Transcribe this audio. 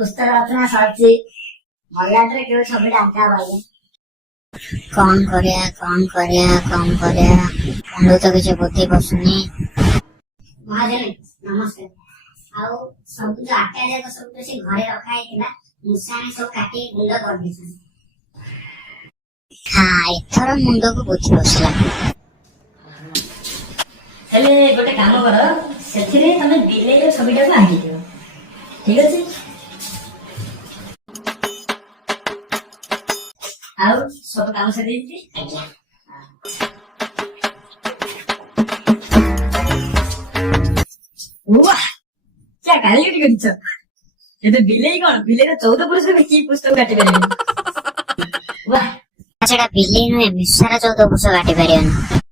ପୁସ୍ତକ ରଚନା ସରିଛି। ମଲାଟରେ କେଉଁ ଛବିଟା ଆଙ୍କା ହବ ଆଜ୍ଞା? କଣ କରିବା ମୁଣ୍ଡ ତ କିଛି ବୁଦ୍ଧି ପଶୁନି। ମହାଜନ ନମସ୍କାର। ଆଉ ସବୁ ଯୋଉ ଆଟା ଯାକ ସବୁ ତ ସେ ଘରେ ରଖା ହେଇଥିଲା, ମୂଷାଣି ସବୁ କାଟି ଗୁଣ୍ଡ କରିଦେଇଛନ୍ତି। ହଁ, ଏଥର ମୁଣ୍ଡକୁ ବୁଦ୍ଧି ପଶିଲା। ହେଲେ ଗୋଟେ କାମ କର, ସେଥିରେ ତମେ ବିଲେଇର ଛବିଟାକୁ ଆଙ୍କିଦିଅ। ଠିକ ଅଛି? ଆଉ ସବୁ କାମ ସରିଯାଇଛି? ଆଜ୍ଞା। वाह, क्या କାଲିଗରି କରିଛ? ଏବେ ବିଲେଇ କଣ, ବିଲେଇର 14 ପୁରୁଷରେ କି ପୁସ୍ତକ କାଟି ପାରିବେ? वाह। ସେଟା ବିଲେଇ ନୁହେଁ, ମିଶାର 14 ପୁରୁଷ କାଟି ପାରିବନି।